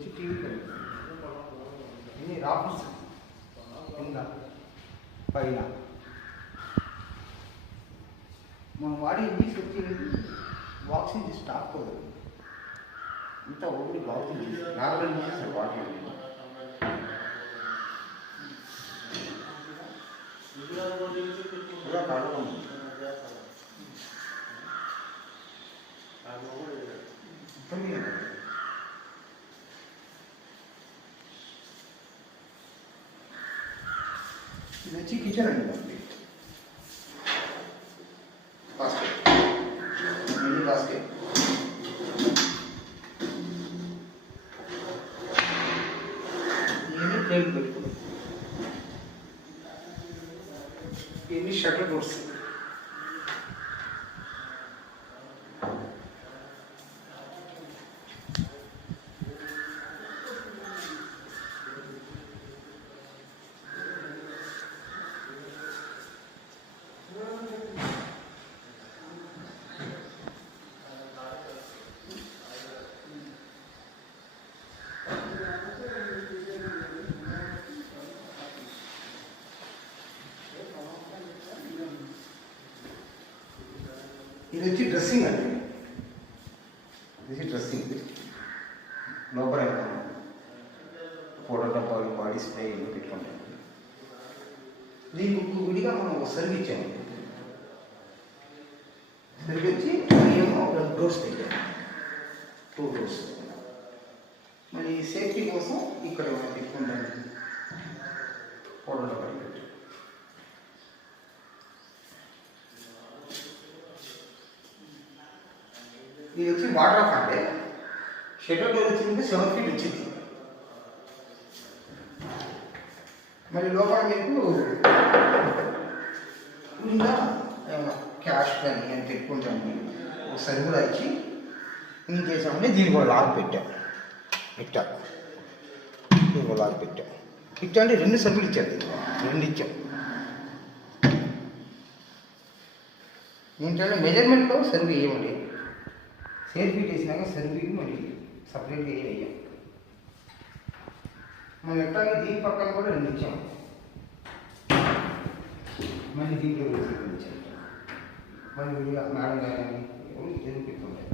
వచ్చి టీవీ ఇది ఆఫీస్ కింద పైన మనం వాడి ఇంగ్లీష్ వచ్చేది బాక్సింగ్ స్టాక్ ఇంత ఓన్లీ బాక్సింగ్ 40 నిమిషాలు వాటి पूरा काटो ఇది వచ్చి కిచెన్ అండి బాస్కెట్ మినీ బాస్కెట్ ఇది ప్లేట్ పెట్టుకోండి ఇది షట్టర్ డోర్స్ ఇది వచ్చి డ్రెస్సింగ్ అండి ఇది డ్రెస్సింగ్ లోపల ఫోటో డబ్బాలు బాడీ స్ప్రే పెట్టుకుంటాం దీనికి విడిగా మనం ఒక సర్వ్ ఇచ్చాము సర్వ్ వచ్చి ఏమో 2 డోర్స్ పెట్టాము 2 డోర్స్ మరి సేఫ్టీ కోసం ఇక్కడ పెట్టుకుంటాం ఫోటో డబ్బాలు పెట్టి ఇది వచ్చి వాటర్ ఆఫ్ అంటే షటర్ డోర్ వచ్చింది 7 feet వచ్చింది మరి లోపల మీకు ఇంకా క్యాష్ కానీ అని పెట్టుకుంటాము ఒకసారి కూడా ఇచ్చి ఏం చేసామంటే దీనికి కూడా లాక్ పెట్టాం దీనికి లాక్ పెట్టాం అంటే 2 సరుకులు ఇచ్చారు 2 ఇచ్చాం ఏంటంటే మెజర్మెంట్లో సర్వీ ఏమండి సేల్ ఫీట్ వేసినాక సర్వీకి మరి సపరేట్గా ఏం వేయం మనం ఎట్లాగే దీని పక్కన కూడా 2 ఇచ్చాం మళ్ళీ దీంట్లో ఇచ్చాం మళ్ళీ మేడం కానీ ఎవరు పెట్టుకుంటారు